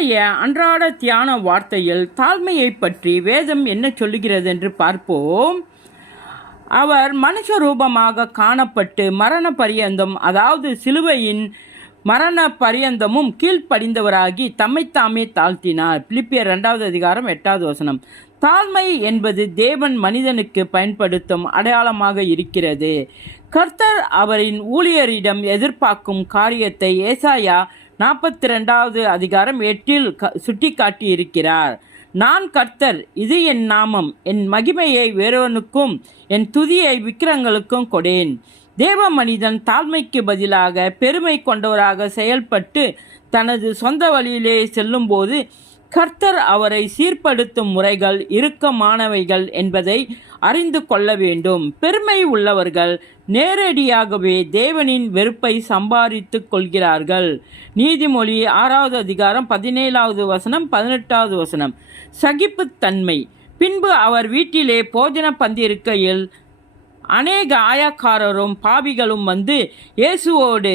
இன்றைய அன்றாட தியான வார்த்தையில் தாழ்மையை பற்றி வேதம் என்ன சொல்லுகிறது என்று பார்ப்போம். அவர் மனுஷ ரூபமாக காணப்பட்டு மரண பரியந்தம், அதாவது சிலுவையின் மரண பரியந்தமும் கீழ்ப்படிந்தவராகி தம்மைத்தாமே தாழ்த்தினார். பிலிப்பியர் 2:8. தாழ்மை என்பது தேவன் மனிதனுக்கு பயன்படுத்தும் அடையாளமாக இருக்கிறது. கர்த்தர் அவரின் ஊழியரிடம் எதிர்பார்க்கும் காரியத்தை ஏசாயா 42:8 சுட்டி காட்டியிருக்கிறார். நான் கர்த்தர், இது என் நாமம், என் மகிமையை வேறொனுக்கும் என் துதியை விக்கிரங்களுக்கும் கொடேன். தேவ மனிதன் தாழ்மைக்கு பதிலாக பெருமை கொண்டவராக செயல்பட்டு தனது சொந்த வழியிலே செல்லும்போது கர்த்தர் அவரை சீர்படுத்தும் முறைகள் இறுக்கமானவைகள் என்பதை அறிந்து கொள்ள வேண்டும். பெருமை உள்ளவர்கள் நேரடியாகவே தேவனின் வெறுப்பை சம்பாதித்து கொள்கிறார்கள். நீதிமொழி 6:17, 18. சகிப்புத்தன்மை. பின்பு அவர் வீட்டிலே போஜன பந்தியிருக்கையில் அநேக ஆயக்காரரும் பாவிகளும் வந்து இயேசுவோடு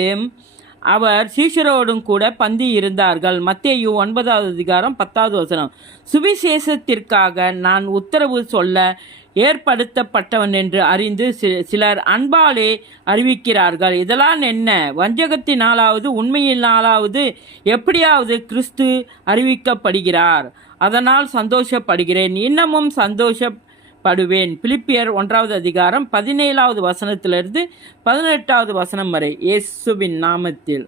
அவர் சீஷரோடும் கூட பந்தி இருந்தார்கள். மத்தேயு 9:10. சுவிசேஷத்திற்காக நான் உத்தரவு சொல்ல ஏற்படுத்தப்பட்டவன் என்று அறிந்து சிலர் அன்பாலே அறிவிக்கிறார்கள். இதெல்லாம் என்ன? வஞ்சகத்தினாலாவது உண்மையினாலாவது எப்படியாவது கிறிஸ்து அறிவிக்கப்படுகிறார். அதனால் சந்தோஷப்படுகிறேன், இன்னமும் சந்தோஷப்படுவேன். பிலிப்பியர் 1:17 17 வரை. இயேசுவின் நாமத்தில்.